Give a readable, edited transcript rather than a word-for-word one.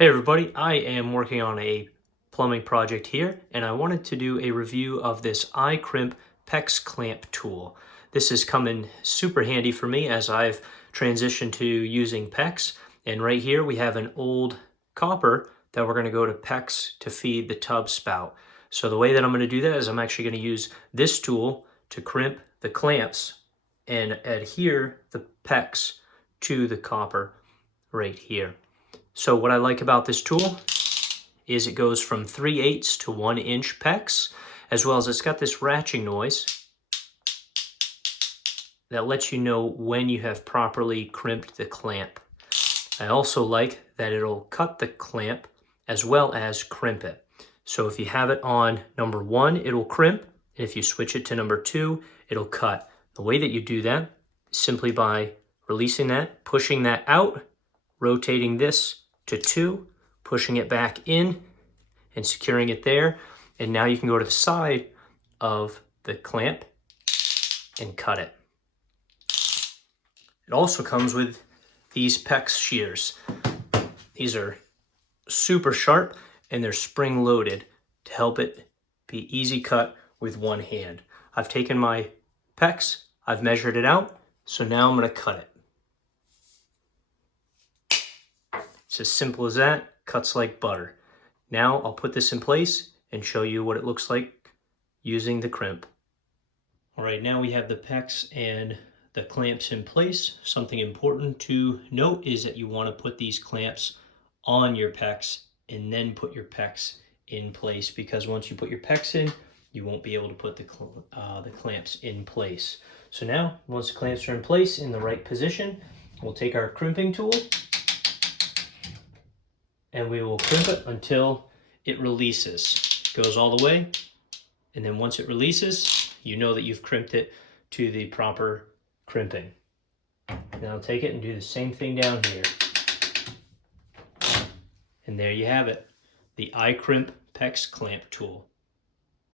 Hey everybody, I am working on a plumbing project here and I wanted to do a review of this iCRIMP PEX clamp tool. This is coming super handy for me as I've transitioned to using PEX, and right here we have an old copper that we're going to go to PEX to feed the tub spout. So the way that I'm going to do that is I'm actually going to use this tool to crimp the clamps and adhere the PEX to the copper right here. So what I like about this tool is it goes from 3/8 to 1 inch PEX, as well as it's got this ratcheting noise that lets you know when you have properly crimped the clamp. I also like that it'll cut the clamp as well as crimp it. So if you have it on number 1, it'll crimp, and if you switch it to number 2, it'll cut. The way that you do that is simply by releasing that, pushing that out, rotating this to 2, pushing it back in and securing it there. And now you can go to the side of the clamp and cut it. It also comes with these PEX shears. These are super sharp and they're spring loaded to help it be easy cut with one hand. I've taken my PEX, I've measured it out, so now I'm going to cut it. It's as simple as that, cuts like butter. Now I'll put this in place and show you what it looks like using the crimp. All right, now we have the PEX and the clamps in place. Something important to note is that you want to put these clamps on your PEX and then put your PEX in place, because once you put your PEX in, you won't be able to put the clamps in place. So now, once the clamps are in place in the right position, we'll take our crimping tool and we will crimp it until it releases. It goes all the way, and then once it releases, you know that you've crimped it to the proper crimping. Now take it and do the same thing down here. And there you have it, the iCRIMP PEX clamp tool.